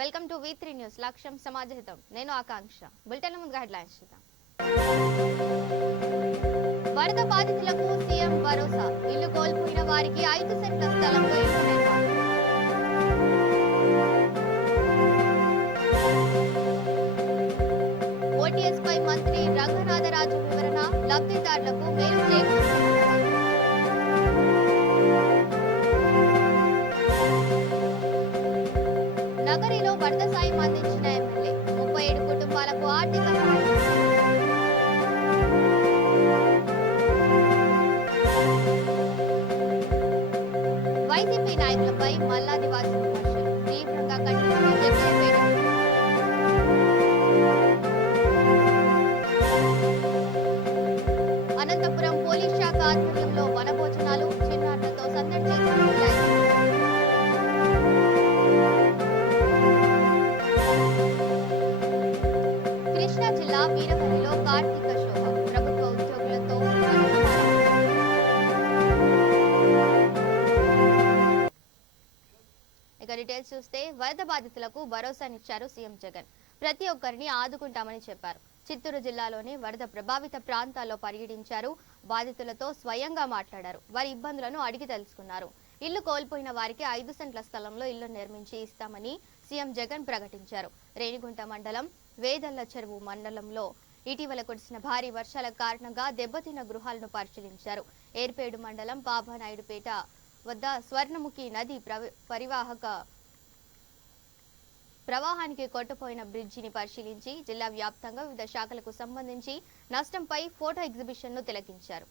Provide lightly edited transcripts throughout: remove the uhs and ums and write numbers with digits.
Welcome to V3 news. లక్ష్యం సమాజహితం. నేను ఆకాంక్ష. Bulletin ముందుగా హెడ్లైన్స్ చూద్దాం. వరద బాధితులకు సీఎం భరోసా. ఇల్లు కోల్పోయిన వారికి 5 సెంట్ల స్థలంలో ఇల్లు నిర్మాణం. OTS పై మంత్రి రంగనాథరాజు వివరణ. లబ్ధిదారులకు మేలు చేకూరుతుంది. నగరిలో వరద సాయం అందించిన ఎమ్మెల్యే. 37 కుటుంబాలకు ఆర్థిక సహాయం. వైసీపీ నాయకులపై మల్లాదివాసి విమర్శలు. తీవ్రంగా ఖండిస్తున్న జగ్గయ్యపేట. అనంతపురం పోలీస్ శాఖ ఆధ్వర్యంలో వనభోజనాలు. చిన్నారులతో సందడి చేసిన కృష్ణా జిల్లా వీరవల్లిలో కార్తీక శోభ. ప్రభుత్వ ఉద్యోగులతో ఇక డీటెయిల్స్ చూస్తే వరద బాధితులకు భరోసానిచ్చారు సీఎం జగన్. ప్రతి ఒక్కరిని ఆదుకుంటామని చెప్పారు. చిత్తూరు జిల్లాలోని వరద ప్రభావిత ప్రాంతాల్లో పర్యటించారు. బాధితులతో స్వయంగా మాట్లాడారు. వారి ఇబ్బందులను అడిగి తెలుసుకున్నారు. ఇల్లు కోల్పోయిన వారికి 5 సెంట్ల స్థలంలో ఇల్లు నిర్మించి ఇస్తామని సీఎం జగన్ ప్రకటించారు. రేణిగుంట మండలం వేదల్ల చెరువు మండలంలో ఇటీవల కురిసిన భారీ వర్షాల కారణంగా దెబ్బతిన్న గృహాలను పరిశీలించారు. ఏర్పేడు మండలం బాబానాయుడుపేట వద్ద స్వర్ణముఖి నది పరివాహక ప్రవాహానికి కొట్టుపోయిన బ్రిడ్జిని పరిశీలించి జిల్లా వ్యాప్తంగా వివిధ శాఖలకు సంబంధించి నష్టంపై ఫోటో ఎగ్జిబిషన్ ను తిలకించారు.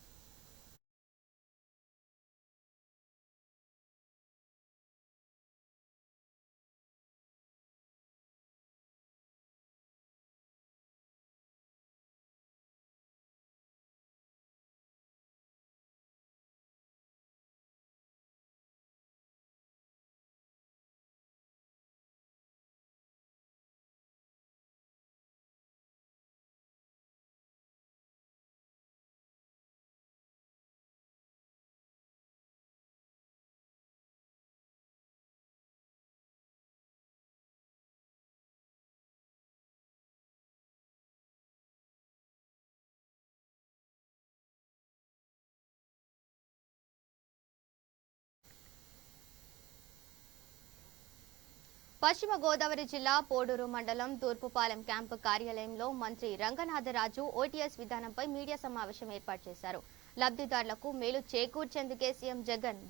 పశ్చిమ గోదావరి జిల్లా పోడూరు మండలం తూర్పుపాలెం క్యాంపు కార్యాలయంలో మంత్రి రంగనాథరాజు OTS విధానంపై మీడియా సమావేశం ఏర్పాటు చేశారు. లబ్ధిదారులకు మేలు చేకూర్చేందుకే సీఎం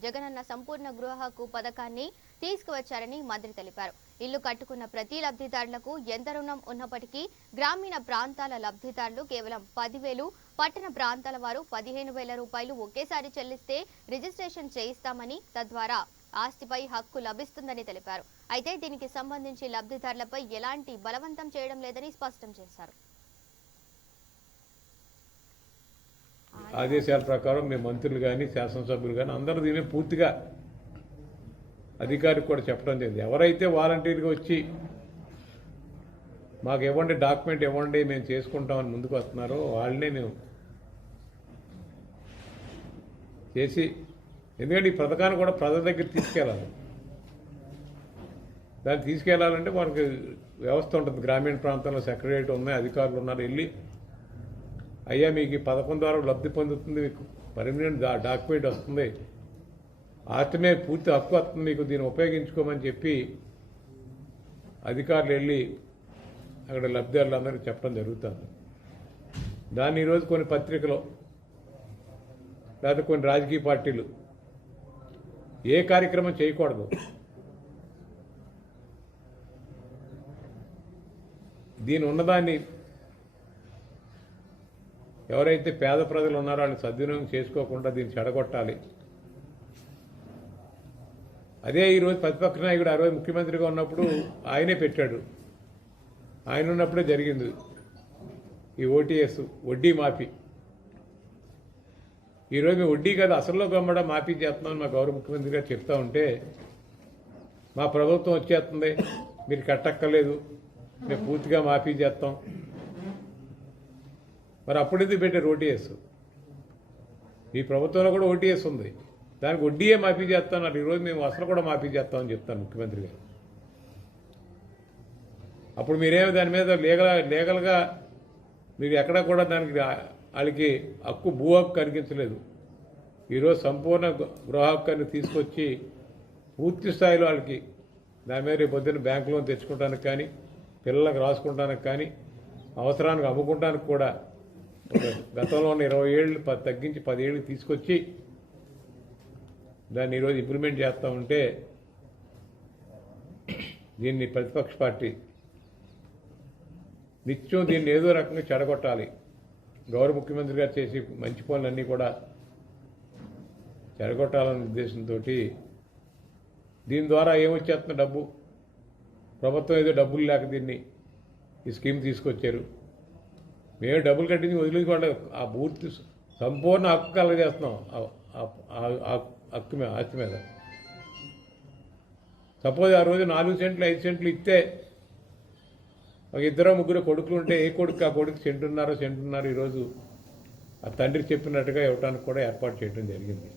జగనన్న సంపూర్ణ గృహ హక్కు పథకాన్ని తీసుకువచ్చారని మంత్రి తెలిపారు. ఇల్లు కట్టుకున్న ప్రతి లబ్ధిదారులకు ఎంత రుణం ఉన్నప్పటికీ గ్రామీణ ప్రాంతాల లబ్ధిదారులు కేవలం 10,000, పట్టణ ప్రాంతాల వారు 15,000 రూపాయలు ఒకేసారి చెల్లిస్తే రిజిస్ట్రేషన్ చేయిస్తామని, తద్వారా ఆస్తిపై హక్కు లభిస్తుందని తెలిపారు. అయితే దీనికి సంబంధించి లబ్ధిదారులపై ఎలాంటి బలవంతం చేయడం లేదని స్పష్టం చేశారు. ఆదేశాల ప్రకారం మేము మంత్రులు కానీ శాసనసభ్యులు కానీ అందరూ దీన్ని పూర్తిగా అధికారికి కూడా చెప్పడం జరిగింది. ఎవరైతే వాలంటీర్గా వచ్చి మాకు ఇవ్వండి, డాక్యుమెంట్ ఇవ్వండి, మేము చేసుకుంటామని ముందుకు వస్తున్నారో వాళ్ళనే మేము చేసి, ఎందుకంటే ఈ పథకాన్ని కూడా ప్రజల దగ్గర తీసుకెళ్ళాలి. దాన్ని తీసుకెళ్లాలంటే మనకి వ్యవస్థ ఉంటుంది. గ్రామీణ ప్రాంతంలో సెక్రటరియట్ ఉన్నాయి, అధికారులు ఉన్నారు. వెళ్ళి అయ్యా మీకు ఈ పథకం ద్వారా లబ్ధి పొందుతుంది, మీకు పర్మనెంట్ డాక్యుమెంట్ వస్తుంది, ఆస్తి మీద పూర్తి హక్కు వస్తుంది, మీకు దీన్ని ఉపయోగించుకోమని చెప్పి అధికారులు వెళ్ళి అక్కడ లబ్ధిదారులందరికీ చెప్పడం జరుగుతుంది. దాన్ని ఈరోజు కొన్ని పత్రికలు లేదా కొన్ని రాజకీయ పార్టీలు ఏ కార్యక్రమం చేయకూడదు, దీని ఉన్నదాన్ని ఎవరైతే పేద ప్రజలు ఉన్నారో వాళ్ళని సద్వినియోగం చేసుకోకుండా దీన్ని చెడగొట్టాలి. అదే ఈరోజు ప్రతిపక్ష నాయకుడు ఆ రోజు ముఖ్యమంత్రిగా ఉన్నప్పుడు ఆయనే పెట్టాడు. ఆయన ఉన్నప్పుడే జరిగింది ఈ OTS వడ్డీ మాఫీ. ఈరోజు మేము వడ్డీ కాదు అసల్లో గమ్మడా మాఫీ చేస్తున్నామని మా గౌరవ ముఖ్యమంత్రి గారు చెప్తా ఉంటే, మా ప్రభుత్వం వచ్చేస్తుంది, మీరు కట్టక్కర్లేదు, మేము పూర్తిగా మాఫీ చేస్తాం. మరి అప్పుడైతే పెట్టారు OTS. ఈ ప్రభుత్వంలో కూడా OTS ఉంది, దానికి వడ్డీయే మాఫీ చేస్తాను. ఈరోజు మేము అసలు కూడా మాఫీ చేస్తామని చెప్తాను ముఖ్యమంత్రి గారు. అప్పుడు మీరేమో దాని మీద లీగల్గా మీరు ఎక్కడ కూడా దానికి వాళ్ళకి భూ హక్కు కనిపించలేదు. ఈరోజు సంపూర్ణ గృహ హక్కుని తీసుకొచ్చి పూర్తి స్థాయిలో వాళ్ళకి దాని మీద రేపు పొద్దున్న బ్యాంకు లోన్ తెచ్చుకోవడానికి కానీ పిల్లలకు రాసుకుంటానికి కానీ అవసరానికి అమ్ముకుంటానికి కూడా గతంలో ఉన్న 20 ఏళ్ళు తగ్గించి 10 ఏళ్ళు తీసుకొచ్చి దాన్ని ఈరోజు ఇంప్లిమెంట్ చేస్తూ ఉంటే దీన్ని ప్రతిపక్ష పార్టీ నిత్యం దీన్ని ఏదో రకంగా చెడగొట్టాలి. గౌరవ ముఖ్యమంత్రి గారు చేసి మంచి పనులన్నీ కూడా చెడగొట్టాలనే ఉద్దేశంతో దీని ద్వారా ఏమొచ్చేస్తున్న డబ్బు, ప్రభుత్వం ఏదో డబ్బులు లేక దీన్ని ఈ స్కీమ్ తీసుకొచ్చారు. మేము డబ్బులు కట్టించి వదిలించుకోండి, ఆ పూర్తి సంపూర్ణ హక్కు కలగజేస్తున్నాం ఆస్తి మీద. సపోజ్ ఆ రోజు 4 సెంట్లు 5 సెంట్లు ఇస్తే ఒక 2-3 కొడుకులు ఉంటే ఏ కొడుకు ఆ కొడుకు సెంటున్నారు ఈరోజు ఆ తండ్రి చెప్పినట్టుగా ఇవ్వడానికి కూడా ఏర్పాటు చేయడం జరిగింది.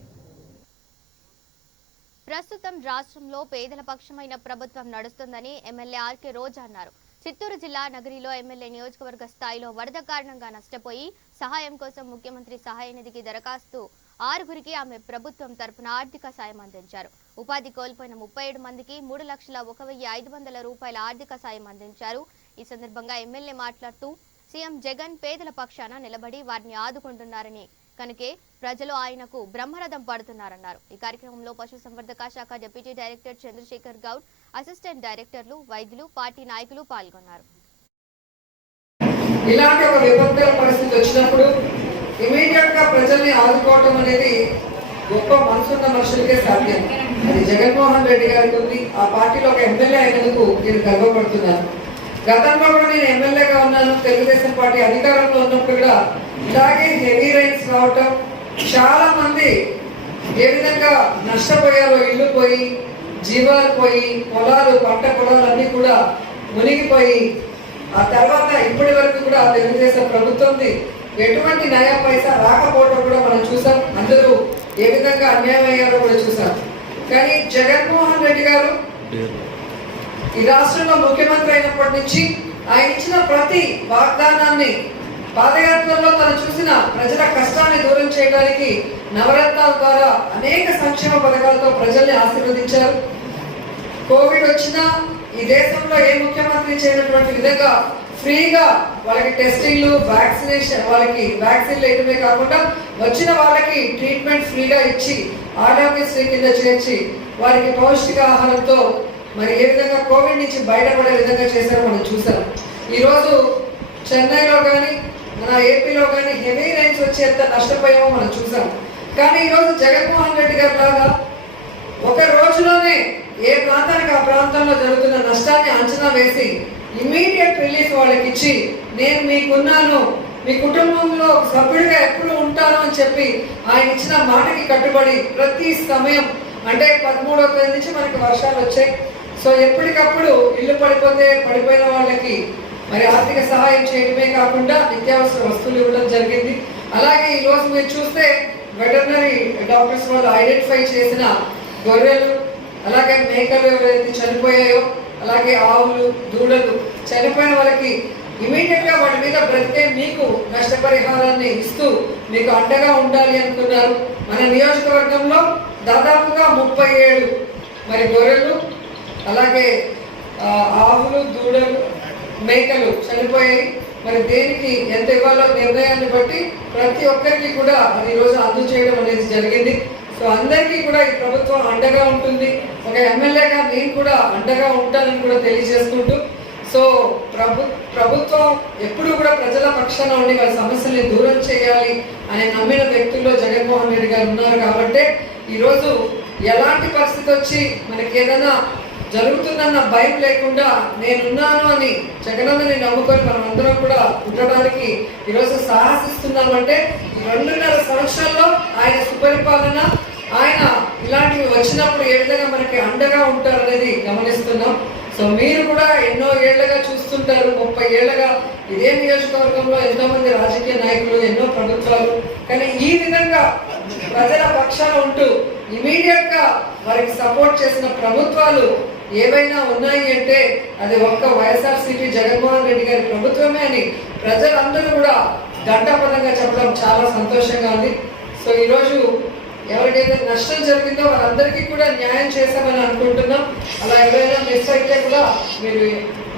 ప్రస్తుతం రాష్ట్రంలో పేదల పక్షమైన ప్రభుత్వం నడుస్తుందని ఎమ్మెల్యే ఆర్కే రోజా అన్నారు. చిత్తూరు జిల్లా నగరిలో ఎమ్మెల్యే నియోజకవర్గ స్థాయిలో వరద కారణంగా నష్టపోయి సహాయం కోసం ముఖ్యమంత్రి సహాయ నిధికి దరఖాస్తు 6గురికి ఆమె ప్రభుత్వం తరపున ఆర్థిక సాయం అందించారు. ఉపాధి కోల్పోయిన 37 మందికి 3,01,500 రూపాయల ఆర్థిక సాయం అందించారు. ఈ సందర్భంగా ఎమ్మెల్యే మాట్లాడుతూ సీఎం జగన్ పేదల పక్షాన నిలబడి వారిని ఆదుకుంటున్నారని, కనుకే ప్రజలు ఆయనకు బ్రహ్మరథం పడుతున్నారన్నారు. ఈ కార్యక్రమంలో పశుసంవర్ధక శాఖ deputy director Chandrashekar Goud, assistant డైరెక్టర్లు, వైద్యులు, పార్టీ నాయకులు పాల్గొన్నారు. ఇలాంటి ఒక విపత్కర పరిస్థితి వచ్చినప్పుడు ఇమీడియట్ గా ప్రజల్ని ఆదుకోవటం అనేది గొప్ప మనసున్న మనుషులకే సాధ్యం. అది జగన్మోహన్ రెడ్డి గారికి ఉంది. ఆ పార్టీలో ఒక ఎమ్మెల్యే అయినందుకు నేను గర్వపడుతున్నాను. గతంలో కూడా నేను ఎమ్మెల్యేగా ఉన్నాను. తెలుగుదేశం పార్టీ అధికారంలో ఉన్నప్పుడు కూడా ఇలాగే హెవీ రైన్స్ రావటం, చాలా మంది ఏ విధంగా నష్టపోయారో, ఇల్లు పోయి, జీవాలు పోయి, పొలాలు, పంట పొలాలన్నీ కూడా మునిగిపోయి, ఆ తర్వాత ఇప్పటి వరకు కూడా తెలుగుదేశం ప్రభుత్వంది ఎటువంటి నయా పైసా రాకపోవడం కూడా మనం చూసాం. అందరూ ఏ విధంగా అన్యాయం అయ్యారో కూడా చూసాం. కానీ జగన్మోహన్ రెడ్డి గారు ఈ రాష్ట్రంలో ముఖ్యమంత్రి అయినప్పటి నుంచి ఆయన ఇచ్చిన ప్రతి వాగ్దానాన్ని, పాదయాత్రలో తను చూసిన ప్రజల కష్టాన్ని దూరం చేయడానికి నవరత్నాల ద్వారా అనేక సంక్షేమ పథకాలతో ప్రజల్ని ఆశీర్వదించారు. కోవిడ్ వచ్చినా ఈ దేశంలో ఏ ముఖ్యమంత్రి చేయనటువంటి విధంగా ఫ్రీగా వాళ్ళకి టెస్టింగ్లు, వ్యాక్సినేషన్, వాళ్ళకి వ్యాక్సిన్లు వేయడమే కాకుండా వచ్చిన వాళ్ళకి ట్రీట్మెంట్ ఫ్రీగా ఇచ్చి ఆరోగ్యశ్రీ కింద చేర్చి వారికి పౌష్టికాహారంతో మరి ఏ విధంగా కోవిడ్ నుంచి బయటపడే విధంగా చేశారో మనం చూసాం. ఈరోజు చెన్నైలో కానీ మన ఏపీలో కానీ హెవీ రైన్స్ వచ్చి ఎంత నష్టపోయామో మనం చూసాం. కానీ ఈరోజు జగన్మోహన్ రెడ్డి గారు లాగా ఒక రోజులోనే ఏ ప్రాంతానికి ఆ ప్రాంతంలో జరుగుతున్న నష్టాన్ని అంచనా వేసి ఇమ్మీడియట్ రిలీఫ్ వాళ్ళకి ఇచ్చి, నేను మీకున్నాను, మీ కుటుంబంలో ఒక సభ్యుడిగా ఎప్పుడు ఉంటాను అని చెప్పి ఆయన ఇచ్చిన మాటకి కట్టుబడి ప్రతి సమయం, అంటే 13వ తేదీ నుంచి మనకి వర్షాలు వచ్చాయి. సో ఎప్పటికప్పుడు ఇల్లు పడిపోయిన వాళ్ళకి మరి ఆర్థిక సహాయం చేయడమే కాకుండా నిత్యావసర వస్తువులు ఇవ్వడం జరిగింది. అలాగే ఈరోజు మీరు చూస్తే వెటర్నరీ డాక్టర్స్ వాళ్ళు ఐడెంటిఫై చేసిన గొర్రెలు, అలాగే మేకలు ఎవరైతే చనిపోయాయో, అలాగే ఆవులు, దూడలు చనిపోయిన వాళ్ళకి ఇమీడియట్ గా వాటి మీద బ్రతికే మీకు నష్టపరిహారాన్ని ఇస్తూ మీకు అండగా ఉండాలి అనుకున్నారు. మన నియోజకవర్గంలో దాదాపుగా 37 మరి గొర్రెలు, అలాగే ఆవులు, దూడలు, మేకలు చనిపోయాయి. మరి దేనికి ఎంత ఇవ్వాలో నిర్ణయాన్ని బట్టి ప్రతి ఒక్కరికి కూడా అది ఈరోజు అందజేయడం అనేది జరిగింది. సో అందరికీ కూడా ఈ ప్రభుత్వం అండగా ఉంటుంది. ఒక ఎమ్మెల్యేగా నేను కూడా అండగా ఉంటానని కూడా తెలియజేసుకుంటూ, సో ప్రభుత్వం ఎప్పుడు కూడా ప్రజల పక్షాన ఉండి వాళ్ళ సమస్యల్ని దూరం చేయాలి అని నమ్మిన వ్యక్తుల్లో జగన్మోహన్ రెడ్డి గారు ఉన్నారు. కాబట్టి ఈరోజు ఎలాంటి పరిస్థితి వచ్చి మనకి ఏదైనా జరుగుతుందన్న భయం లేకుండా నేనున్నాను అని జగనన్నని నమ్ముకొని మనం అందరం కూడా ఉండడానికి ఈరోజు సాహసిస్తున్నామంటే 2.5 సంవత్సరాల్లో ఆయన సుపరిపాలన, ఆయన ఇలాంటివి వచ్చినప్పుడు ఏ విధంగా మనకి అండగా ఉంటారనేది గమనిస్తున్నాం. సో మీరు కూడా ఎన్నో ఏళ్లుగా చూస్తుంటారు, 30 ఏళ్లుగా ఇదే నియోజకవర్గంలో ఎంతో మంది రాజకీయ నాయకులు, ఎన్నో ప్రభుత్వాలు, కానీ ఈ విధంగా ప్రజల పక్షాన ఉంటూ ఇమీడియట్ గా వారికి సపోర్ట్ చేసిన ప్రభుత్వాలు ఏవైనా ఉన్నాయి అంటే అది ఒక్క వైఎస్ఆర్సీపీ జగన్మోహన్ రెడ్డి గారి ప్రభుత్వమే అని ప్రజలందరూ కూడా ఘంటాపదంగా చెప్పడం చాలా సంతోషంగా ఉంది. సో ఈరోజు ఎవరికైతే నష్టం జరిగిందో వారందరికీ కూడా న్యాయం చేశామని అనుకుంటున్నాం. అలా ఎవరైనా మిస్ అయితే కూడా మీరు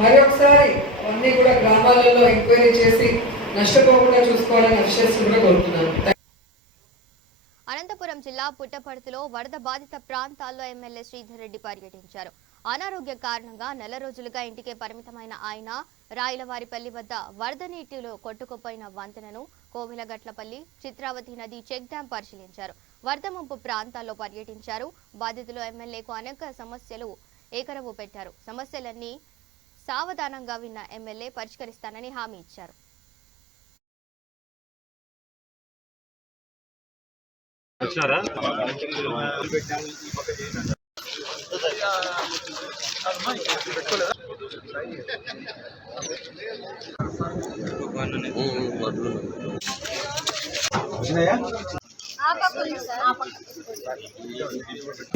మరి ఒకసారి అన్ని కూడా గ్రామాలలో ఎంక్వైరీ చేసి నష్టపోకుండా చూసుకోవాలని అఫీషియల్స్ కూడా కోరుతున్నాను. అనంతపురం జిల్లా పుట్టపర్తిలో వరద బాధిత ప్రాంతాల్లో ఎమ్మెల్యే శ్రీధర్ రెడ్డి పర్యటించారు. అనారోగ్య కారణంగా నెల రోజులుగా ఇంటికే పరిమితమైన ఆయన రాయలవారిపల్లి వద్ద వరద నీటిలో కొట్టుకుపోయిన వంతెనను, కోవిలగట్లపల్లి, చిత్రావతి నది చెక్ డ్యాం పరిశీలించారు. వరద ముంపు ప్రాంతాల్లో పర్యటించారు. బాధితులు ఎమ్మెల్యేకు అనేక సమస్యలు ఏకరవు పెట్టారు. సమస్యలన్నీ సావధానంగా విన్న ఎమ్మెల్యే పరిష్కరిస్తానని హామీ ఇచ్చారు.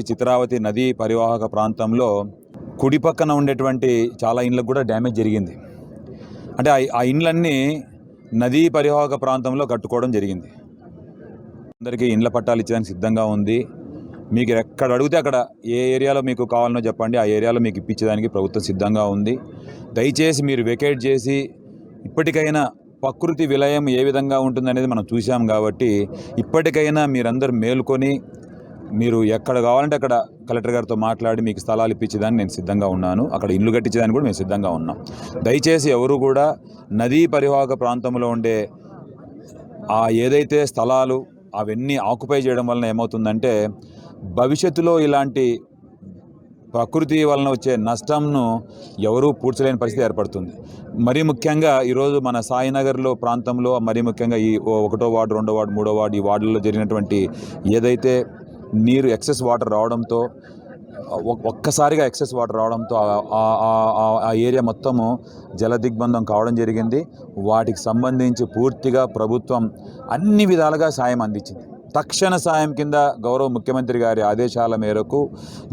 చిత్రావతి నదీ పరివాహక ప్రాంతంలో కుడి పక్కన ఉండేటువంటి చాలా ఇండ్లకు కూడా డ్యామేజ్ జరిగింది. అంటే ఆ ఇండ్లన్నీ నదీ పరివాహక ప్రాంతంలో కట్టుకోవడం జరిగింది. అందరికీ ఇండ్ల పట్టాలు ఇచ్చడానికి సిద్ధంగా ఉంది. మీకు ఎక్కడ అడిగితే అక్కడ ఏ ఏరియాలో మీకు కావాలనో చెప్పండి, ఆ ఏరియాలో మీకు ఇప్పించడానికి ప్రభుత్వం సిద్ధంగా ఉంది. దయచేసి మీరు వెకేట్ చేసి ఇప్పటికైనా ప్రకృతి విలయం ఏ విధంగా ఉంటుందనేది మనం చూసాం కాబట్టి ఇప్పటికైనా మీరందరూ మేల్కొని మీరు ఎక్కడ కావాలంటే అక్కడ కలెక్టర్ గారితో మాట్లాడి మీకు స్థలాలు ఇప్పించేదాన్ని నేను సిద్ధంగా ఉన్నాను. అక్కడ ఇల్లు కట్టించేదాన్ని కూడా మేము సిద్ధంగా ఉన్నాం. దయచేసి ఎవరు కూడా నదీ పరివాహక ప్రాంతంలో ఉండే ఏదైతే స్థలాలు అవన్నీ ఆక్యుపై చేయడం వలన ఏమవుతుందంటే భవిష్యత్తులో ఇలాంటి ప్రకృతి వలన వచ్చే నష్టంను ఎవరూ పూడ్చలేని పరిస్థితి ఏర్పడుతుంది. మరీ ముఖ్యంగా ఈరోజు మన సాయినగర్లో ప్రాంతంలో మరీ ముఖ్యంగా ఈ 1వ వార్డు, 2వ వార్డు, 3వ వార్డు ఈ వార్డుల్లో జరిగినటువంటి ఏదైతే నీరు ఎక్సెస్ వాటర్ రావడంతో ఒక్కసారిగా ఎక్సెస్ వాటర్ రావడంతో ఆ ఏరియా మొత్తము జలదిగ్బంధం కావడం జరిగింది. వాటికి సంబంధించి పూర్తిగా ప్రభుత్వం అన్ని విధాలుగా సాయం అందించింది. తక్షణ సాయం కింద గౌరవ ముఖ్యమంత్రి గారి ఆదేశాల మేరకు,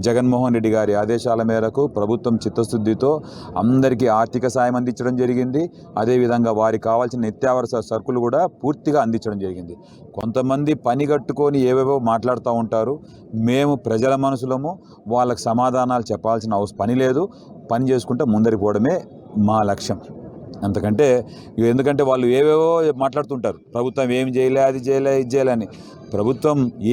జగన్మోహన్ రెడ్డి గారి ఆదేశాల మేరకు ప్రభుత్వం చిత్తశుద్ధితో అందరికీ ఆర్థిక సాయం అందించడం జరిగింది. అదేవిధంగా వారికి కావాల్సిన నిత్యావసర సరుకులు కూడా పూర్తిగా అందించడం జరిగింది. కొంతమంది పని కట్టుకొని ఏవేవో మాట్లాడుతూ ఉంటారు. మేము ప్రజల మనసులము, వాళ్ళకి సమాధానాలు చెప్పాల్సిన పని లేదు. పని చేసుకుంటే ముందరికి పోవడమే మా లక్ష్యం. అంతకంటే ఎందుకంటే వాళ్ళు ఏవేవో మాట్లాడుతుంటారు, ప్రభుత్వం ఏం చేయలే, అది చేయలే, ఇది చేయలే అని.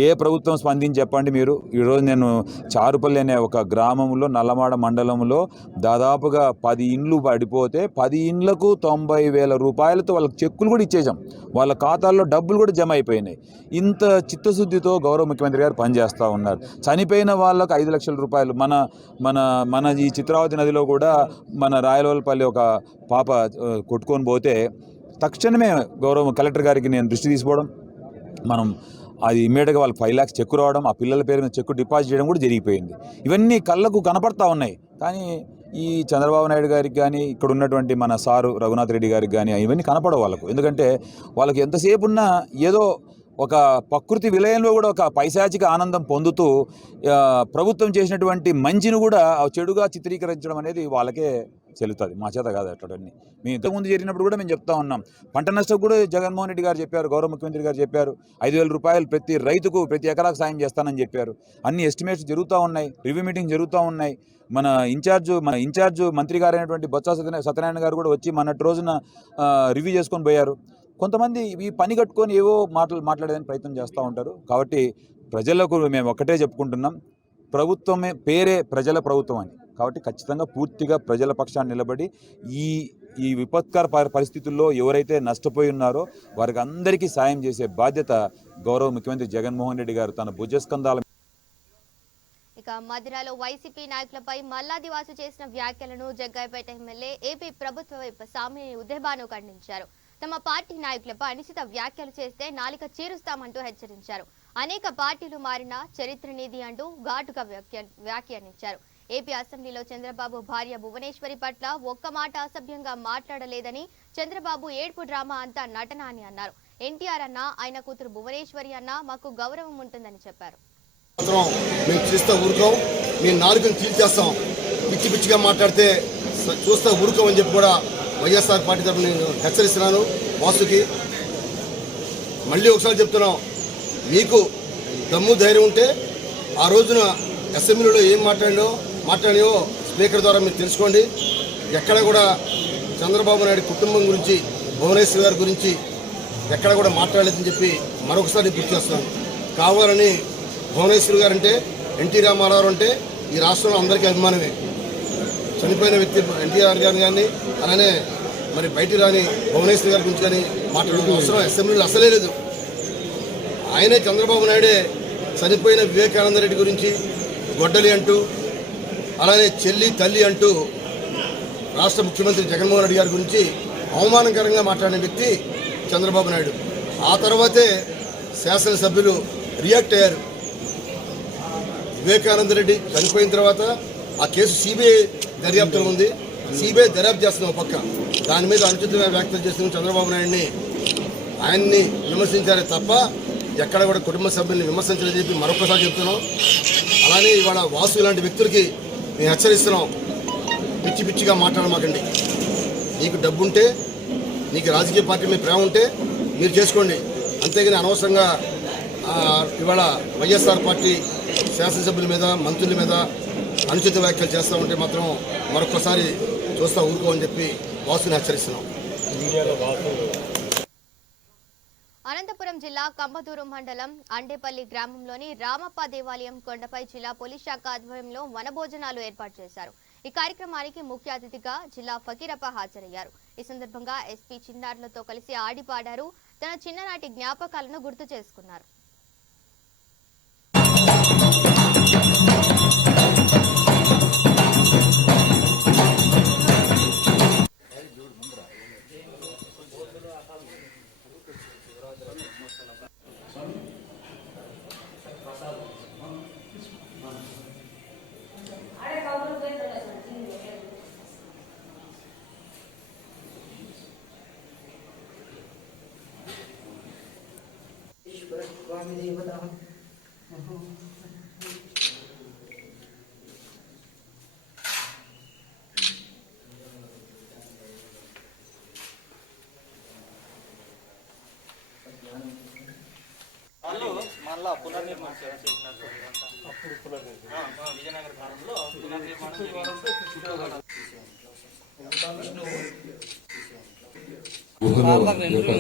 ఏ ప్రభుత్వం స్పందించి చెప్పండి మీరు. ఈరోజు నేను చారుపల్లి అనే ఒక గ్రామంలో నల్లమాడ మండలంలో దాదాపుగా 10 ఇండ్లు పడిపోతే 10 ఇండ్లకు 90,000 రూపాయలతో వాళ్ళకి చెక్కులు కూడా ఇచ్చేసాం. వాళ్ళ ఖాతాల్లో డబ్బులు కూడా జమ అయిపోయినాయి. ఇంత చిత్తశుద్ధితో గౌరవ ముఖ్యమంత్రి గారు పనిచేస్తూ ఉన్నారు. చనిపోయిన వాళ్ళకు 5 లక్షల రూపాయలు మన మన మన ఈ చిత్రావతి నదిలో కూడా మన రాయలవారిపల్లి ఒక పాప కొట్టుకొని పోతే తక్షణమే గౌరవ కలెక్టర్ గారికి నేను దృష్టి తీసుకోవడం, మనం అది ఇమ్మీడియట్గా వాళ్ళకి 5 lakhs చెక్కు రావడం, ఆ పిల్లల పేరు మీద చెక్కు డిపాజిట్ చేయడం కూడా జరిగిపోయింది. ఇవన్నీ కళ్ళకు కనపడతా ఉన్నాయి. కానీ ఈ చంద్రబాబు నాయుడు గారికి కానీ, ఇక్కడ ఉన్నటువంటి మన సారు రఘునాథ్ రెడ్డి గారికి కానీ ఇవన్నీ కనపడవు వాళ్ళకు. ఎందుకంటే వాళ్ళకి ఎంతసేపు ఉన్నా ఏదో ఒక ప్రకృతి విలయంలో కూడా ఒక పైశాచిక ఆనందం పొందుతూ ప్రభుత్వం చేసినటువంటి మంచిని కూడా చెడుగా చిత్రీకరించడం అనేది వాళ్ళకే చెల్లుతుంది. మా చేత కాదు అట్లన్నీ. మేము ఇంతకుముందు జరిగినప్పుడు కూడా మేము చెప్తా ఉన్నాం. పంట నష్టం కూడా జగన్మోహన్ రెడ్డి గారు చెప్పారు, గౌరవ ముఖ్యమంత్రి గారు చెప్పారు. 5,000 రూపాయలు ప్రతి రైతుకు ప్రతి ఎకరాకు సాయం చేస్తానని చెప్పారు. అన్ని ఎస్టిమేట్స్ జరుగుతూ ఉన్నాయి, రివ్యూ మీటింగ్ జరుగుతూ ఉన్నాయి. మన ఇన్ఛార్జ్ మంత్రి గారు అయినటువంటి బొత్స సత్యనారాయణ గారు కూడా వచ్చి మొన్నటి రోజున రివ్యూ చేసుకొని పోయారు. కొంతమంది ఈ పని కట్టుకొని ఏవో మాట్లాడేదని ప్రయత్నం చేస్తూ ఉంటారు. కాబట్టి ప్రజలకు మేము ఒక్కటే చెప్పుకుంటున్నాం, ప్రభుత్వమే పేరే ప్రజల ప్రభుత్వం అని. కాబట్టి ఖచ్చితంగా పూర్తిగా ప్రజల పక్షాన్ని నిలబడి ఈ విపత్కర పరిస్థితుల్లో ఎవరైతే నష్టపోయి ఉన్నారో వారికి అందరికీ సాయం చేసే బాధ్యత గౌరవ ముఖ్యమంత్రి జగన్మోహన్ రెడ్డి గారు తన భుజస్కంధాల. ఇక మదిరాలో వైసీపీ నాయకులపై మల్లాదివాసు చేసిన వ్యాఖ్యలను జగ్గాయపేట ఎమ్మెల్యే ఏపీ ప్రభుత్వ వైపు సామినేని ఉదయభాను ఖండించారు. తమ పార్టీ నాయకులపై అనుచిత వ్యాఖ్యలు చేస్తే నాలిక చీరుస్తామంటూ హెచ్చరించారు. అనేక పార్టీలు మారిన చరిత్రనిధి అంటూ ఘాటుగా వ్యాఖ్యానించారు. ఏపీ అసెంబ్లీలో చంద్రబాబు భార్య భువనేశ్వరి పట్ల ఒక్క మాట అసభ్యంగా మాట్లాడలేదని, చంద్రబాబు ఏడ్పు డ్రామా అంతా నటన అని అన్నారు. ఎన్టీఆర్ అన్న, ఆయన కూతురు భువనేశ్వరి అన్న మాకు గౌరవం ఉంటుందని చెప్పారు. మేము చేస్తే ఊరుకోం, మీ నాలుగుని తీర్చేస్తాం. పిచ్చి పిచ్చిగా మాట్లాడితే చూస్తా ఊరుకోమని చెప్పి కూడా వైఎస్ఆర్ పార్టీ తరఫున నేను హెచ్చరిస్తున్నాను వాసుకి. మళ్ళీ ఒకసారి చెప్తున్నాం, మీకు దమ్ము ధైర్యం ఉంటే ఆ రోజున అసెంబ్లీలో ఏం మాట్లాడినో స్పీకర్ ద్వారా మీరు తెలుసుకోండి. ఎక్కడ కూడా చంద్రబాబు నాయుడు కుటుంబం గురించి, భువనేశ్వర్ గారి గురించి ఎక్కడ కూడా మాట్లాడలేదని చెప్పి మరొకసారి గుర్తు చేస్తున్నాను. కావాలని భువనేశ్వర్ గారు అంటే, ఎన్టీ రామారావు అంటే ఈ రాష్ట్రంలో అందరికీ అభిమానమే. చనిపోయిన వ్యక్తి ఎన్టీఆర్ గారిని కానీ, అలానే మరి బయటికి రాని భువనేశ్వర్ గారి గురించి కానీ మాట్లాడాల్సిన అవసరం అసెంబ్లీలో అసలే లేదు. ఆయనే చంద్రబాబు నాయుడే చనిపోయిన వివేకానంద రెడ్డి గురించి గొడ్డలి అంటూ, అలానే చెల్లి తల్లి అంటూ రాష్ట్ర ముఖ్యమంత్రి జగన్మోహన్ రెడ్డి గారి గురించి అవమానకరంగా మాట్లాడిన వ్యక్తి చంద్రబాబు నాయుడు. ఆ తర్వాతే శాసనసభ్యులు రియాక్ట్ అయ్యారు. వివేకానంద రెడ్డి చనిపోయిన తర్వాత ఆ కేసు సిబిఐ దర్యాప్తులో ఉంది. సిబిఐ దర్యాప్తు చేస్తున్న ఒక పక్క, దాని మీద అనుచితమైన వ్యాఖ్యలు చేస్తున్న చంద్రబాబు నాయుడిని ఆయన్ని విమర్శించారే తప్ప ఎక్కడ కూడా కుటుంబ సభ్యుల్ని విమర్శించలేదని చెప్పి మరొకసారి చెప్తున్నాం. అలానే ఇవాళ వాసు లాంటి వ్యక్తులకి మేము హెచ్చరిస్తున్నాం, పిచ్చి పిచ్చిగా మాట్లాడమాకండి. నీకు డబ్బుంటే, నీకు రాజకీయ పార్టీ మీద ప్రేమ ఉంటే మీరు చేసుకోండి. అంతేగాని అనవసరంగా ఇవాళ వైఎస్ఆర్ పార్టీ శాసనసభ్యుల మీద, మంత్రుల మీద అనుచిత వ్యాఖ్యలు చేస్తూ ఉంటే మాత్రం మరొకసారి చూస్తా ఊరుకోమని చెప్పి వాసుని హెచ్చరిస్తున్నాం. అనంతపురం జిల్లా కంబదూరు మండలం అండేపల్లి గ్రామంలోని రామప్ప దేవాలయం కొండపై జిల్లా పోలీస్ శాఖ ఆధ్వర్యంలో వనభోజనాలు ఏర్పాటు చేశారు. ఈ కార్యక్రమానికి ముఖ్య అతిథిగా జిల్లా ఫకీరప్ప హాజరయ్యారు. ఈ సందర్భంగా ఎస్పీ చిన్నారులతో కలిసి ఆడిపాడారు. తన చిన్ననాటి జ్ఞాపకాలను గుర్తు చేసుకున్నారు. మళ్ళా పునర్నిర్మాణం చేసినారు. విజయనగర కాలంలో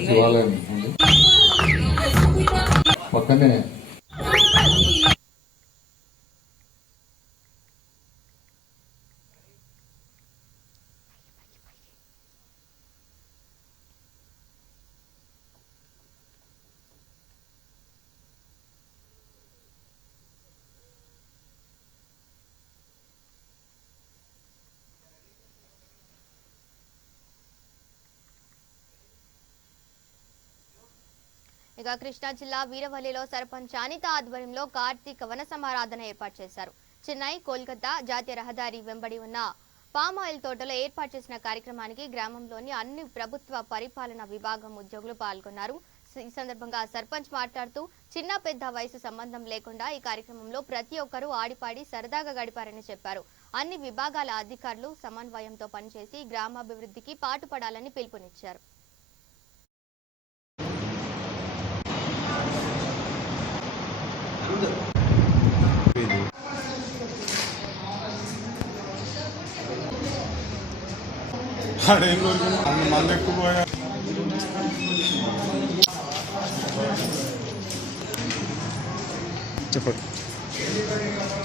శివాలయం పక్కనే ఇక కృష్ణా జిల్లా వీరవల్లిలో సర్పంచ్ అనిత ఆధ్వర్యంలో కార్తీక వన సమారాధన ఏర్పాటు చేశారు. చెన్నై, కోల్కతా జాతీయ రహదారి వెంబడి ఉన్న పామ్ ఆయిల్ తోటలో ఏర్పాటు చేసిన కార్యక్రమానికి గ్రామంలోని అన్ని ప్రభుత్వ పరిపాలన విభాగం ఉద్యోగులు పాల్గొన్నారు. ఈ సందర్భంగా సర్పంచ్ మాట్లాడుతూ చిన్న పెద్ద వయసు సంబంధం లేకుండా ఈ కార్యక్రమంలో ప్రతి ఒక్కరూ ఆడిపాడి సరదాగా గడిపారని చెప్పారు. అన్ని విభాగాల అధికారులు సమన్వయంతో పనిచేసి గ్రామాభివృద్ధికి పాటుపడాలని పిలుపునిచ్చారు.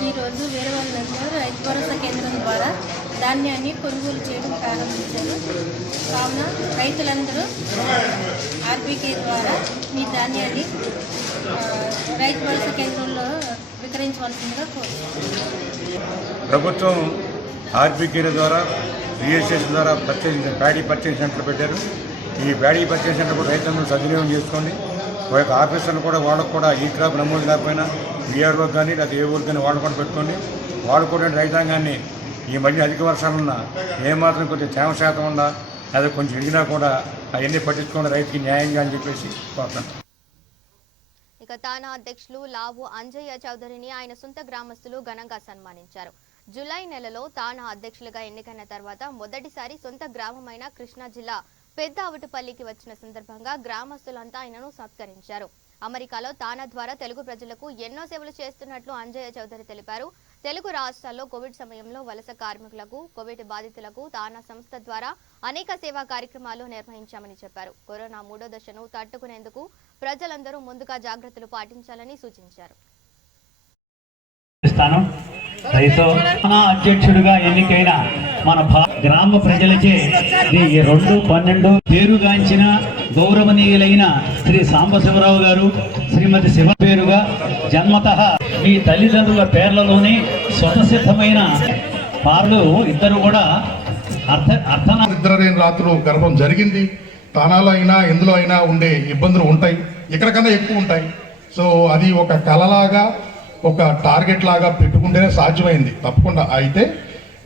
ఈరోజు వీరవల్లిలో రైతు భరోసా కేంద్రం ద్వారా ధాన్యాన్ని కొనుగోలు చేయడం ప్రారంభించారు. కావున రైతులందరూ ఆర్బీకే ద్వారా మీ ధాన్యాన్ని రైతు భరోసా కేంద్రంలో విక్రయించవలసిందిగా కోరుతున్నాను. ప్రభుత్వం ఆర్బీకే ద్వారా రిజిస్ట్రేషన్ ద్వారా ప్యాడీ పర్చేజ్ సెంటర్ పెట్టారు. ఈ ప్యాడీ పర్చేజ్ సెంటర్ కూడా రైతులను సద్వినియోగం చేసుకోండి. వాళ్ళ యొక్క ఆఫీసర్లు కూడా వాళ్ళకు కూడా ఈ క్రాప్ నమోదు లేకపోయినా బీఆర్ఓ కానీ లేదా ఏ ఊరు కానీ వాళ్ళు కూడా పెట్టుకోండి. వాడుకోవడం రైతాంగాన్ని ఈ మధ్య అధిక వర్షాలున్నా ఏమాత్రం కొంచెం తేమ శాతం ఉందా లేదా కొంచెం ఎదిగినా కూడా అవన్నీ పట్టించుకోండి రైతుకి న్యాయంగా అని చెప్పేసి కోరుతాను. ఇక తానా అధ్యక్షులు లావు అంజయ్య చౌదరిని ఆయన సొంత గ్రామస్తులు ఘనంగా సన్మానించారు. జూలై నెలలో తానా అధ్యక్షులుగా ఎన్నికైన తర్వాత మొదటిసారి సొంత గ్రామమైన కృష్ణా జిల్లా పెద్ద అవటుపల్లికి వచ్చిన సందర్భంగా గ్రామస్తులంతా ఆయనను సత్కరించారు. అమెరికాలో తానా ద్వారా తెలుగు ప్రజలకు ఎన్నో సేవలు చేస్తున్నట్లు అంజయ్య చౌదరి తెలిపారు. తెలుగు రాష్ట్రాల్లో కోవిడ్ సమయంలో వలస కార్మికులకు, కోవిడ్ బాధితులకు తానా సంస్థ ద్వారా అనేక సేవా కార్యక్రమాలు నిర్వహించామని చెప్పారు. కరోనా 3వ దశను తట్టుకునేందుకు ప్రజలందరూ ముందుగా జాగ్రత్తలు పాటించాలని సూచించారు. అధ్యక్షుడిగా ఎన్నికైన మన గ్రామ ప్రజలచే 2-12 పేరుగాంచిన గౌరవనీయులైన శ్రీ సాంబశివరావు గారు, శ్రీమతి శివ పేరుగా జన్మతః మీ తల్లిదండ్రుల పేర్లలోనే స్వతసిద్ధమైన పార్లు ఇద్దరు కూడా నిద్రలేని రాత్రులు గర్భం జరిగింది. తానాలో అయినా ఎందులో అయినా ఉండే ఇబ్బందులు ఉంటాయి, ఎక్కడికన్నా ఎక్కువ ఉంటాయి. సో అది ఒక కళలాగా, ఒక టార్గెట్ లాగా పెట్టుకుంటేనే సాధ్యమైంది తప్పకుండా. అయితే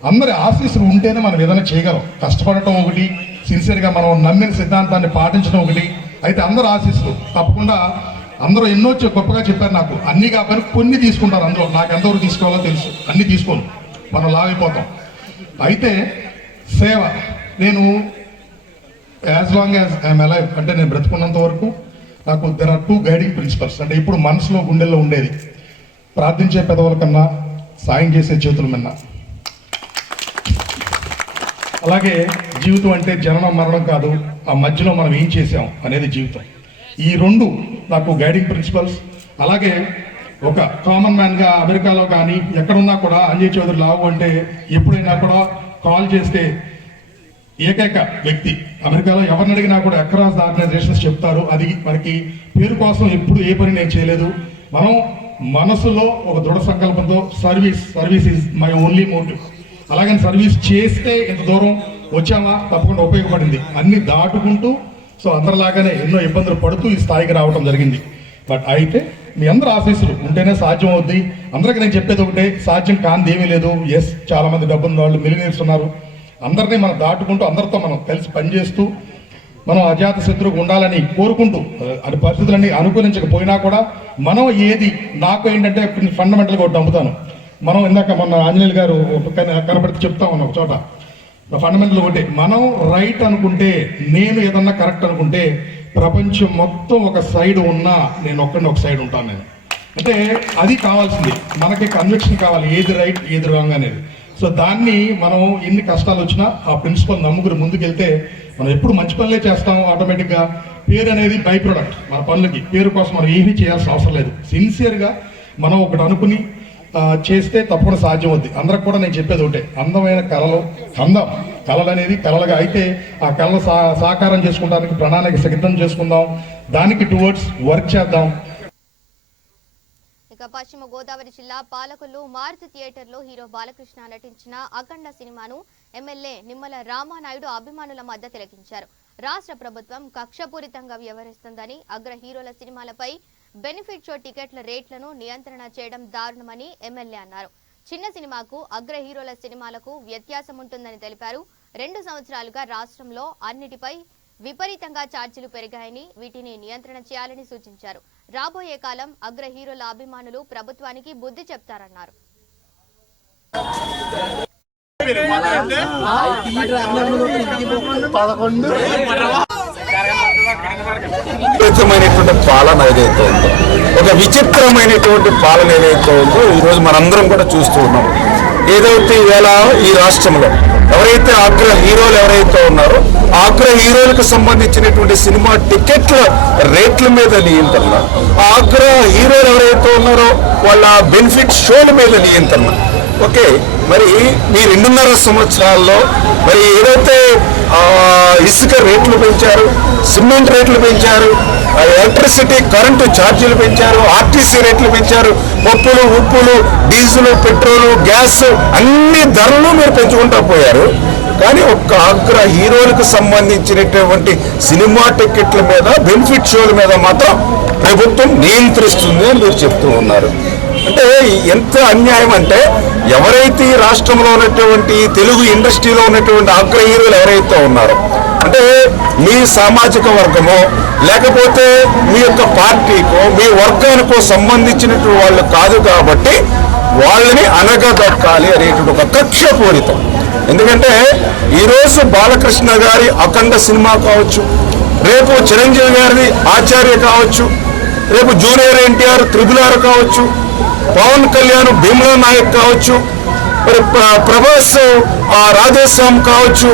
అందరి ఆశీస్సులు ఉంటేనే మనం ఏదైనా చేయగలం. కష్టపడటం ఒకటి, సిన్సియర్గా మనం నమ్మిన సిద్ధాంతాన్ని పాటించడం ఒకటి. అయితే అందరు ఆశీస్సులు తప్పకుండా. అందరూ ఎన్నో గొప్పగా చెప్పారు. నాకు అన్నీ కాకపోతే కొన్ని తీసుకుంటారు. అందులో నాకు ఎంతవరకు తీసుకోవాలో తెలుసు, అన్నీ తీసుకోను, మనం లాగైపోతాం. అయితే సేవ, నేను as long as I'm alive, అంటే నేను బ్రతుకున్నంత వరకు నాకు దెర్ ఆర్ 2 గైడింగ్ ప్రిన్సిపల్స్. అంటే ఇప్పుడు మనసులో, గుండెల్లో ఉండేది, ప్రార్థించే పెదవుల కన్నా సాయం చేసే చేతుల మిన్న. అలాగే జీవితం అంటే జననం మరణం కాదు, ఆ మధ్యలో మనం ఏం చేసాం అనేది జీవితం. ఈ 2 నాకు గైడింగ్ ప్రిన్సిపల్స్. అలాగే ఒక కామన్ మ్యాన్గా అమెరికాలో కానీ ఎక్కడున్నా కూడా అంజయ్ చౌదరి లావు అంటే ఎప్పుడైనా కూడా కాల్ చేస్తే ఏకైక వ్యక్తి. అమెరికాలో ఎవరిని అడిగినా కూడా అక్రాస్ ద ఆర్గనైజేషన్స్ చెప్తారు. అది మనకి పేరు కోసం ఎప్పుడు ఏ పని నేను చేయలేదు. మనం మనసులో ఒక దృఢ సంకల్పంతో service is my only motive. అలాగని సర్వీస్ చేస్తే ఇంత దూరం వచ్చామా, తప్పకుండా ఉపయోగపడింది. అన్ని దాటుకుంటూ, సో అందరిలాగానే ఎన్నో ఇబ్బందులు పడుతూ ఈ స్థాయికి రావడం జరిగింది. బట్ అయితే మీ అందరూ ఆశీస్సులు ఉంటేనే సాధ్యం అవుద్ది. అందరికీ నేను చెప్పేది ఒకటే, సాధ్యం కానిది ఏమీ లేదు. ఎస్, చాలా మంది డబ్బున్న వాళ్ళు, మిలియనీర్స్ ఉన్నారు. అందరినీ మనం దాటుకుంటూ, అందరితో మనం కలిసి పనిచేస్తూ, మనం అజాత శత్రువుగా ఉండాలని కోరుకుంటూ, అది పరిస్థితులన్నీ అనుకూలించకపోయినా కూడా మనం ఏది, నాకు ఏంటంటే ఫండమెంటల్గా ఒకటి నమ్ముతాను. మనం ఇందాక మొన్న ఆంజనేయులు గారు కనబడితే చెప్తా ఉన్నాం ఒక చోట, ఫండమెంటల్ ఒకటి, మనం రైట్ అనుకుంటే, నేను ఏదన్నా కరెక్ట్ అనుకుంటే ప్రపంచం మొత్తం ఒక సైడ్ ఉన్నా నేను ఒక్కడిని ఒక సైడ్ ఉంటాను. నేను అంటే అది కావాల్సింది. మనకి కన్విక్షన్ కావాలి, ఏది రైట్ ఏది రాంగ్ అనేది. సో దాన్ని మనం ఎన్ని కష్టాలు వచ్చినా ఆ ప్రిన్సిపల్ నమ్ముకుని ముందుకెళ్తే మనం ఎప్పుడు మంచి పనులే చేస్తాం. ఆటోమేటిక్గా పేరు అనేది బై ప్రొడక్ట్. మన పనులకి పేరు కోసం మనం ఏమీ చేయాల్సిన అవసరం లేదు. సిన్సియర్గా మనం ఒకటి అనుకుని చేస్తే తప్పకుండా సాధ్యం అవుద్ది. అందరికి కూడా నేను చెప్పేది ఒకటే, అందమైన కళలు, కళలు అనేది కళలుగా అయితే ఆ కళలు సాకారం చేసుకోవడానికి ప్రణాళిక సిద్ధం చేసుకుందాం, దానికి టువర్డ్స్ వర్క్ చేద్దాం. పశ్చిమ గోదావరి జిల్లా పాలకొల్లు మారుతి థియేటర్లో హీరో బాలకృష్ణ నటించిన అఖండ సినిమాను ఎమ్మెల్యే నిమ్మల రామానాయుడు అభిమానుల మధ్య తిలకించారు. రాష్ట్ర ప్రభుత్వం కక్షపూరితంగా వ్యవహరిస్తుందని, అగ్ర హీరోల సినిమాలపై బెనిఫిట్ షో టికెట్ల రేట్లను నియంత్రణ చేయడం దారుణమని ఎమ్మెల్యే అన్నారు. చిన్న సినిమాకు, అగ్ర హీరోల సినిమాలకు వ్యత్యాసం ఉంటుందని తెలిపారు. 2 సంవత్సరాలుగా రాష్ట్రంలో అన్నిటిపై విపరీతంగా ఛార్జీలు పెరిగాయని, వీటిని నియంత్రణ చేయాలని సూచించారు. రాబోయే కాలం అగ్ర హీరోల అభిమానులు ప్రభుత్వానికి బుద్ధి చెప్తారన్నారు. విచిత్రమైనటువంటి పాలన ఏదైతే ఉందో, ఒక విచిత్రమైనటువంటి పాలన ఏదైతే ఉందో ఈరోజు మనందరం కూడా చూస్తూ ఉన్నాం. ఏదైతే ఈవేళ ఈ రాష్ట్రంలో ఎవరైతే అగ్ర హీరోలు ఎవరైతే ఉన్నారో ఆ అగ్ర హీరోలకు సంబంధించినటువంటి సినిమా టికెట్ల రేట్ల మీద నియంత్రణ, ఆ అగ్ర హీరోలు ఎవరైతే ఉన్నారో వాళ్ళ బెనిఫిట్ షోల మీద నియంత్రణ. ఓకే, మరి మీ 2.5 సంవత్సరాల్లో మరి ఏదైతే ఇసుక రేట్లు పెంచారు, సిమెంట్ రేట్లు పెంచారు, ఎలక్ట్రిసిటీ కరెంటు ఛార్జీలు పెంచారు, ఆర్టీసీ రేట్లు పెంచారు, పప్పులు, ఉప్పులు, డీజిల్, పెట్రోలు, గ్యాస్ అన్ని ధరలు మీరు పెంచుకుంటూ పోయారు. కానీ ఒక్క అగ్ర హీరోలకు సంబంధించినటువంటి సినిమా టికెట్ల మీద, బెనిఫిట్ షోల మీద మాత్రం ప్రభుత్వం నియంత్రిస్తుంది అని మీరు చెప్తూ ఉన్నారు. అంటే ఎంత అన్యాయం అంటే, ఎవరైతే ఈ రాష్ట్రంలో ఉన్నటువంటి తెలుగు ఇండస్ట్రీలో ఉన్నటువంటి అగ్ర హీరోలు ఎవరైతే ఉన్నారో, అంటే మీ సామాజిక వర్గమో లేకపోతే మీ యొక్క పార్టీకో మీ వర్గానికో సంబంధించినటువంటి వాళ్ళు కాదు కాబట్టి వాళ్ళని అనగదొక్కాలి అనేటువంటి ఒక కక్షపూరితం. ఎందుకంటే ఈరోజు బాలకృష్ణ గారి అఖండ సినిమా కావచ్చు, రేపు చిరంజీవి గారిది ఆచార్య కావచ్చు, రేపు జూనియర్ ఎన్టీఆర్ త్రిబుల్ కావచ్చు, పవన్ కళ్యాణ్ భీమ్లా నాయక్ కావచ్చు, మరి ప్రభాస్ రాధేశ్యామ్ కావచ్చు,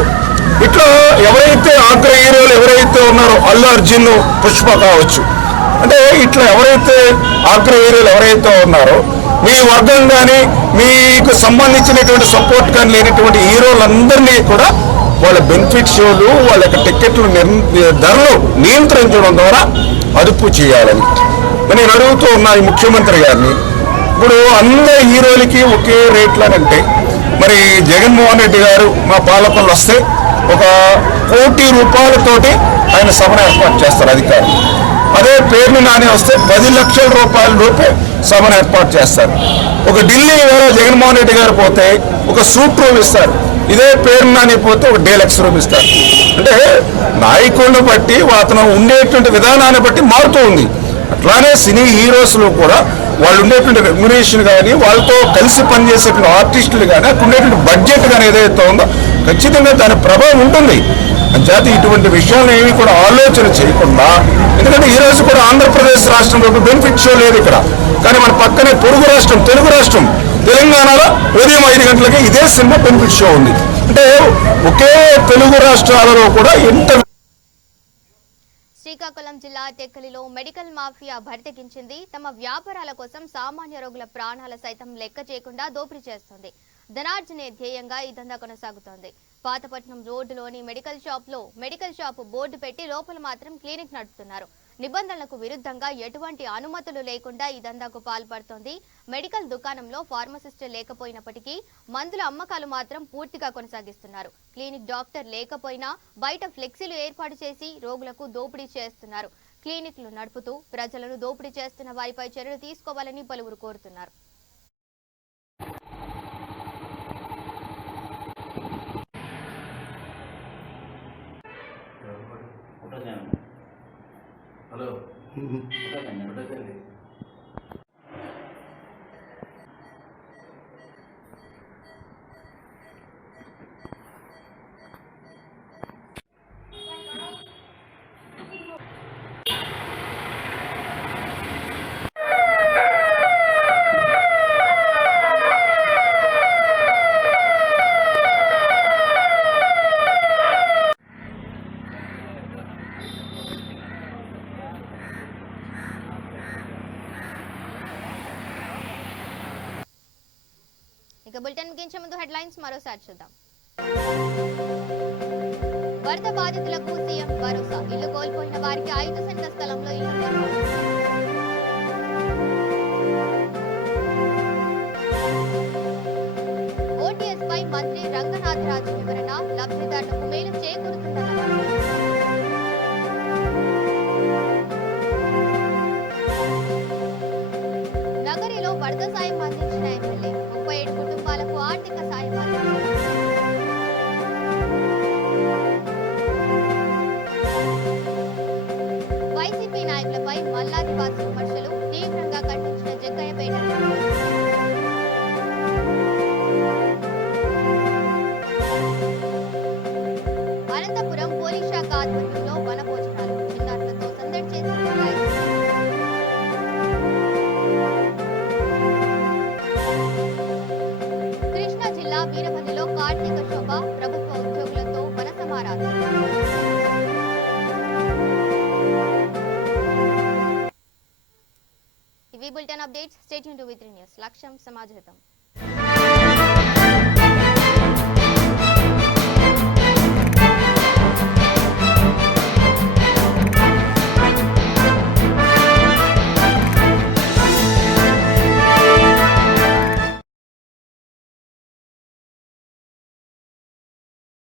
ఇట్లా ఎవరైతే అగ్ర హీరోలు ఎవరైతే ఉన్నారో అల్లు అర్జున్ పుష్ప కావచ్చు, అంటే ఇట్లా ఎవరైతే అగ్ర హీరోలు ఎవరైతే ఉన్నారో మీ వర్గం కానీ మీకు సంబంధించినటువంటి సపోర్ట్ కానీ లేనటువంటి హీరోలందరినీ కూడా వాళ్ళ బెనిఫిట్ షోలు వాళ్ళ యొక్క టికెట్లు ధరలు నియంత్రించడం ద్వారా అదుపు చేయాలని నేను అడుగుతూ ఉన్నా ఈ ముఖ్యమంత్రి గారిని. ఇప్పుడు అందరి హీరోలకి ఒకే రేట్లనంటే మరి జగన్మోహన్ రెడ్డి గారు మా పాలకులు వస్తే ఒక ₹1 కోటి ఆయన సభను ఏర్పాటు చేస్తారు అధికారులు. అదే పేర్లు నాని వస్తే ₹10 లక్షల లోపే సభను ఏర్పాటు చేస్తారు. ఒక ఢిల్లీ గారు జగన్మోహన్ రెడ్డి గారు పోతే ఒక సూట్ రూమ్ ఇస్తారు, ఇదే పేరు నాని పోతే ఒక డీలక్స్ రూమ్ ఇస్తారు. అంటే నాయకుడిని బట్టి అతను ఉండేటువంటి విధానాన్ని బట్టి మారుతూ ఉంది. అట్లానే సినీ హీరోస్లో కూడా వాళ్ళు ఉండేటువంటి రెమ్యునరేషన్ కానీ వాళ్ళతో కలిసి పనిచేసేటువంటి ఆర్టిస్టులు కానీ అక్కడ ఉండేటువంటి బడ్జెట్ కానీ ఏదైతే ఉందో ఖచ్చితంగా దాని ప్రభావం ఉంటుంది. అంచేత ఇటువంటి విషయాలను ఏమీ కూడా ఆలోచన చేయకుండా, ఎందుకంటే ఈ రోజు కూడా ఆంధ్రప్రదేశ్ రాష్ట్రంలో బెనిఫిట్ షో లేదు ఇక్కడ, కానీ మన పక్కనే పొరుగు రాష్ట్రం తెలుగు రాష్ట్రం తెలంగాణలో ఉదయం 5 గంటలకి ఇదే సినిమా బెనిఫిట్ షో ఉంది. అంటే ఒకే తెలుగు రాష్ట్రాలలో కూడా ఎంత. శ్రీకాకుళం జిల్లా టెక్కలిలో మెడికల్ మాఫియా బరితెగించింది. తమ వ్యాపారాల కోసం సామాన్య రోగుల ప్రాణాల సైతం లెక్క చేయకుండా దోపిడీ చేస్తుంది. ధనార్జనే ధ్యేయంగా ఈ దందా కొనసాగుతోంది. పాతపట్నం రోడ్డులోని మెడికల్ షాప్ బోర్డు పెట్టి లోపల మాత్రం క్లినిక్ నడుపుతున్నారు. నిబంధనలకు విరుద్ధంగా ఎటువంటి అనుమతులు లేకుండా ఈ దందాకు పాల్పడుతోంది. మెడికల్ దుకాణంలో ఫార్మసిస్ట్ లేకపోయినప్పటికీ మందుల అమ్మకాలు మాత్రం పూర్తిగా కొనసాగిస్తున్నారు. క్లినిక్ డాక్టర్ లేకపోయినా బయట ఫ్లెక్సీలు ఏర్పాటు చేసి రోగులకు దోపిడీ చేస్తున్నారు. క్లినిక్లు నడుపుతూ ప్రజలను దోపిడీ చేస్తున్న వారిపై చర్యలు తీసుకోవాలని పలువురు కోరుతున్నారు. హలో బులెటిన్ ముగించే ముందు హెడ్లైన్స్ మరోసారి చూద్దాం. వరద బాధితులకు సీఎం భరోసా. ఇల్లు కోల్పోయిన వారికి 5 సెంట్ల స్థలంలో ఇల్లు నిర్మాణం. ఓటీఎస్ పై మంత్రి రంగనాథరాజు వివరణ. లబ్ధిదారులకు మేలు చేకూరుతుందన్నారు. నగరిలో వరద సాయం అందించిన ఎమ్మెల్యే. 37 కుటుంబాలకు ఆర్థిక సాయం అందించారు. వైసీపీ నాయకులపై మల్లాదివాసి విమర్శలు. తీవ్రంగా ఖండించిన జగ్గయ్యపేట. అనంతపురం పోలీస్ శాఖ ఆధ్వర్యంలో వనభోజనాలు. చిన్నారులతో సందడి చేసిన కృష్ణా జిల్లా వీరవల్లిలో కార్తీక శోభ. ప్రభుత్వ ఉద్యోగులతో వన సమారాధన. ఇవి bulletin updates. Stay tuned with news. లక్ష్యం సమాజహితం.